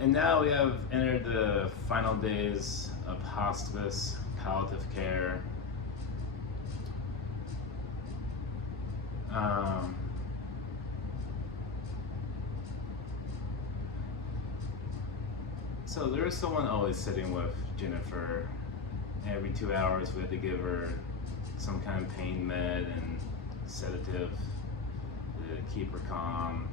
And now we have entered the final days of hospice, palliative care. Um, so there was someone always sitting with Jennifer. Every 2 hours, we had to give her some kind of pain med and sedative to keep her calm.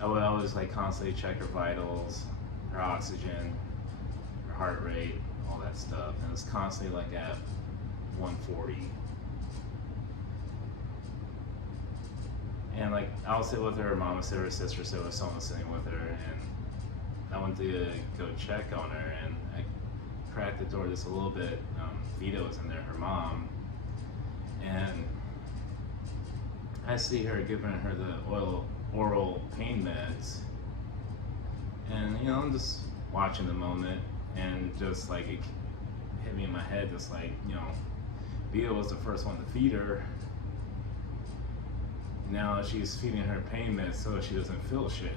I would always like constantly check her vitals, her oxygen, her heart rate, all that stuff, and it was constantly like at 140. And like I'll sit with her mom would sit with her sister, sit with someone sitting with her, and I went to go check on her, and I cracked the door just a little bit. Vita was in there, her mom, and I see her giving her the oral pain meds, and I'm just watching the moment, and just like it hit me in my head, just like Vita was the first one to feed her. Now she's feeding her pain meds so she doesn't feel shit.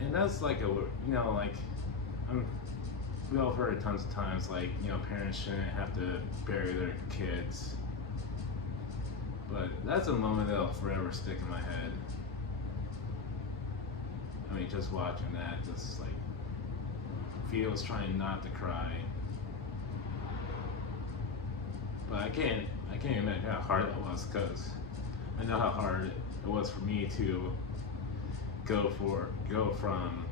And that's like we all have heard it tons of times, like, parents shouldn't have to bury their kids. But that's a moment that'll forever stick in my head. I mean, just watching that, just like, feels trying not to cry. But I can't imagine how hard that was, because I know how hard it was for me to go from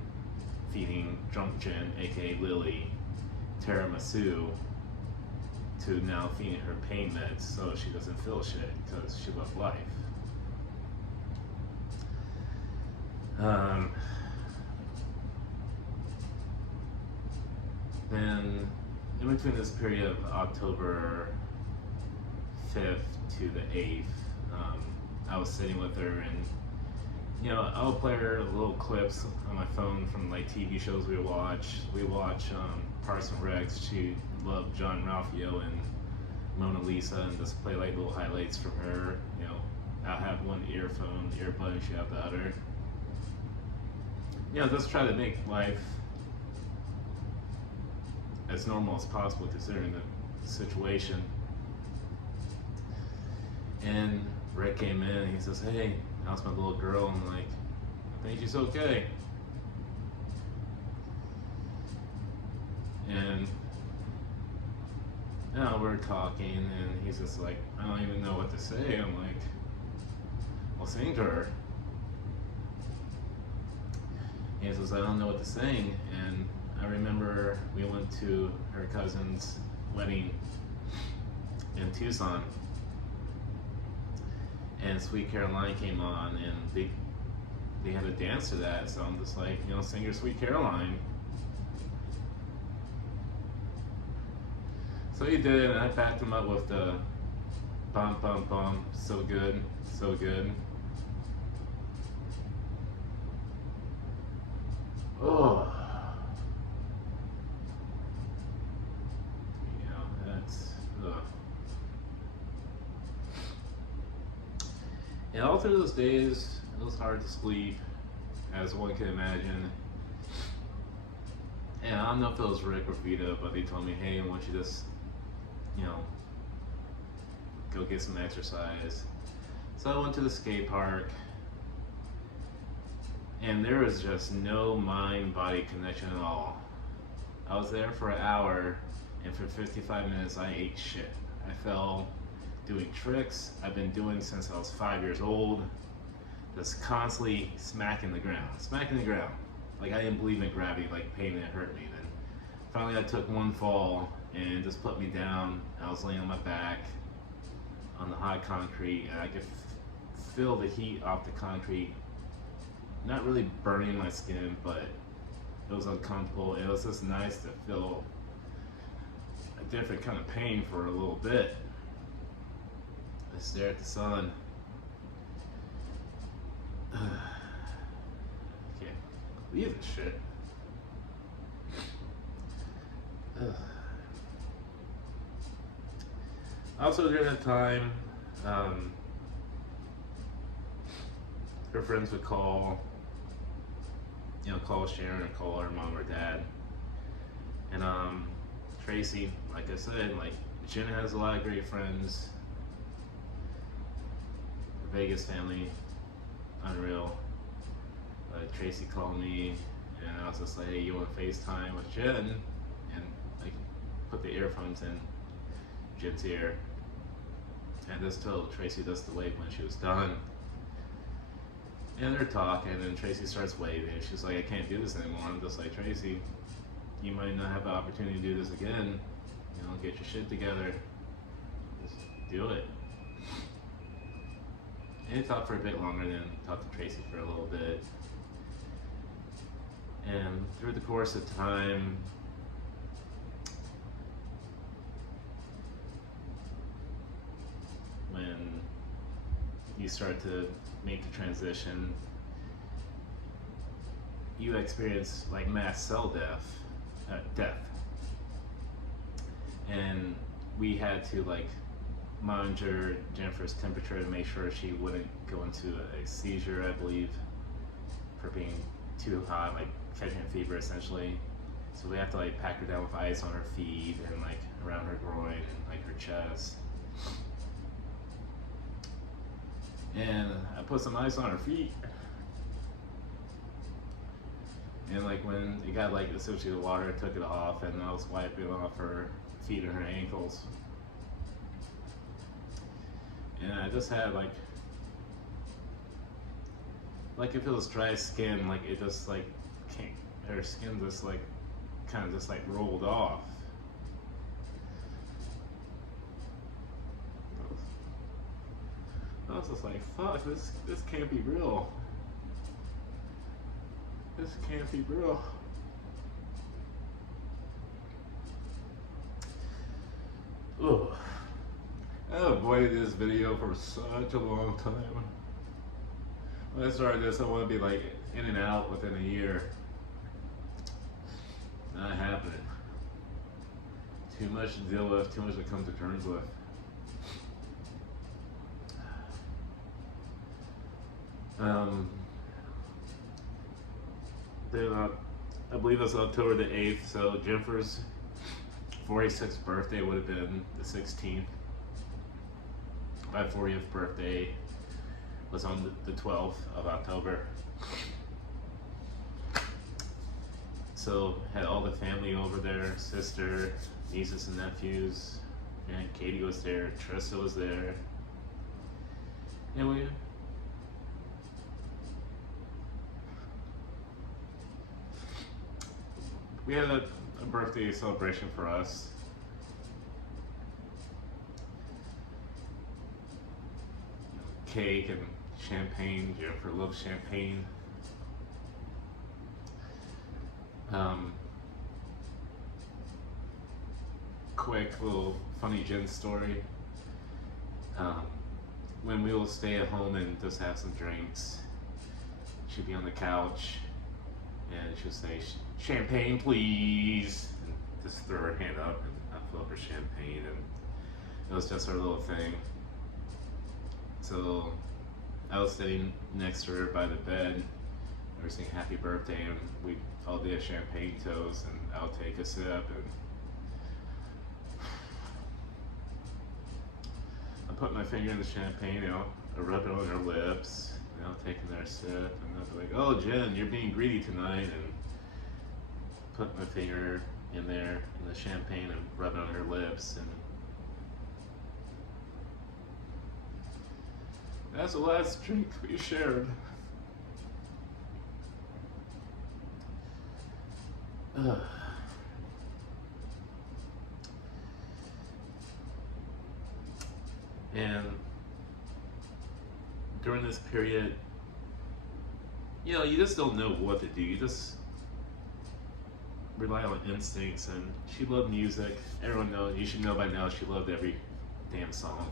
feeding drunk Jen, aka Lily, tiramisu, to now feeding her pain meds so she doesn't feel shit, because she loved life. Then, in between this period of October 5th to the 8th, I was sitting with her, and I'll play her little clips on my phone from like TV shows we watch. We watch Parks and Recs. She loved John Ralphio and Mona Lisa, and just play like little highlights from her. I'll have one earbud, and she have the other. Just try to make life as normal as possible considering the situation. And Rick came in and he says, "Hey, how's my little girl?" I'm like, "I think she's okay." And now we're talking, and he's just like, "I don't even know what to say." I'm like, "Well, sing to her." He says, "I don't know what to sing." And I remember we went to her cousin's wedding in Tucson, and Sweet Caroline came on, and they had to dance to that. So I'm just like, sing your Sweet Caroline. So he did, and I backed him up with the bum bum bum, so good, so good. Oh, that's And all through those days, it was hard to sleep, as one can imagine. And I don't know if it was Rick or Vita, but they told me, "Hey, I want you to just, go get some exercise." So I went to the skate park, and there was just no mind-body connection at all. I was there for an hour, and for 55 minutes I ate shit. I fell doing tricks I've been doing since I was 5 years old, just constantly smacking the ground. Like I didn't believe in gravity, like pain didn't hurt me. Then finally I took one fall and it just put me down. I was laying on my back on the hot concrete, and I could feel the heat off the concrete, not really burning my skin, but it was uncomfortable. It was just nice to feel a different kind of pain for a little bit. I stare at the sun. Can't believe this shit. Also during that time, her friends would call, call Sharon or call her mom or dad. And Tracy, like I said, like Jen has a lot of great friends. The Vegas family, unreal. Tracy called me, and I was just like, hey, you want to FaceTime with Jen? And like put the earphones in Jen's ear, and just told Tracy just to wave when she was done. And they're talking, and Tracy starts waving. She's like, I can't do this anymore. I'm just like, Tracy, you might not have the opportunity to do this again. Get your shit together. Just do it. And he talked for a bit longer, then talked to Tracy for a little bit. And through the course of time, when you start to make the transition, you experience like mass cell death. And we had to like monitor Jennifer's temperature to make sure she wouldn't go into a seizure, I believe, for being too hot, like catching a fever essentially. So we have to like pack her down with ice on her feet and like around her groin and like her chest. And I put some ice on her feet. And like when it got like essentially the water, I took it off, and I was wiping off her feet and her ankles. And I just had like if it was dry skin, like it just like her skin just like kind of just like rolled off. I was just like, fuck, this can't be real. This can't be real. Ugh. I avoided this video for such a long time. When I started this, I want to be like in and out within a year. Not happening. Too much to deal with, too much to come to terms with. I believe it's October the 8th, so Jennifer's 46th birthday would have been the 16th. My 40th birthday was on the 12th of October. So had all the family over there, sister, nieces and nephews, and Katie was there, Trissa was there. And we had a birthday celebration for us. Cake and champagne. Jennifer loves champagne. Quick little funny Jen story. When we will stay at home and just have some drinks, she'd be on the couch and she'll say, champagne please, and just throw her hand up and I fill up her champagne, and it was just our little thing. So I was sitting next to her by the bed, we were singing happy birthday, and we all did a champagne toast, and I'll take a sip, and I put my finger in the champagne, I rub it on her lips, taking their sip, and I'll be like, oh Jen, you're being greedy tonight, and put my finger in there in the champagne and rub it on her lips, and that's the last drink we shared. And during this period, you just don't know what to do. You just rely on instincts, and she loved music. Everyone knows, you should know by now, she loved every damn song.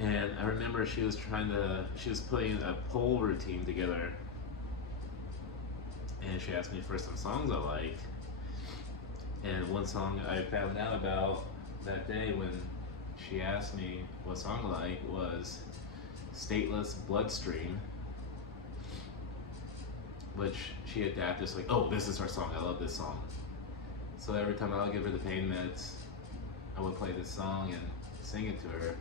And I remember she was putting a pole routine together, and she asked me for some songs I like. And one song I found out about that day when she asked me what song I like was Stateless Bloodstream, which she adapted. It's like, oh, this is her song. I love this song. So every time I would give her the pain meds, I would play this song and sing it to her.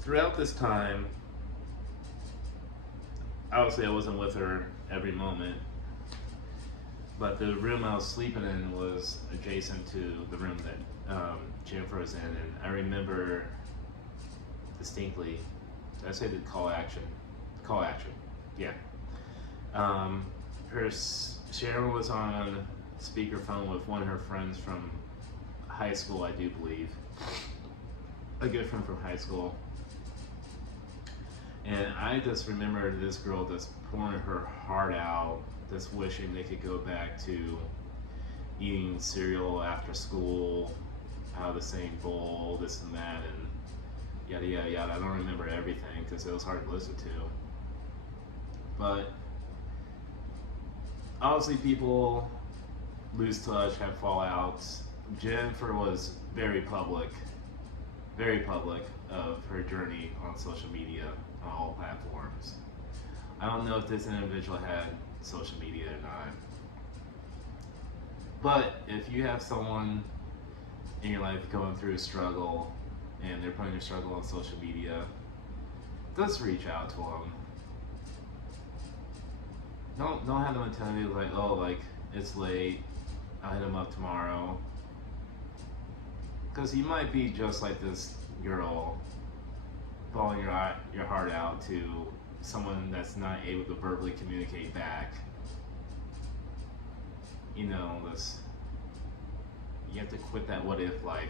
Throughout this time, obviously I wasn't with her every moment, but the room I was sleeping in was adjacent to the room that Jennifer was in, and I remember distinctly. Did I say the call action? Call action, yeah. Sharon was on speakerphone with one of her friends from high school, I do believe. A good friend from high school. And I just remember this girl just pouring her heart out, just wishing they could go back to eating cereal after school, out of the same bowl, this and that, and yada yada yada. I don't remember everything because it was hard to listen to. But obviously people lose touch, have fallouts. Jennifer was very public of her journey on social media, on all platforms. I don't know if this individual had social media or not. But if you have someone in your life going through a struggle and they're putting their struggle on social media, just reach out to them. Don't have them tell you like, oh, like, it's late, I'll hit them up tomorrow. Because you might be just like this girl, bawling your heart out to someone that's not able to verbally communicate back. You know, you have to quit that what if life.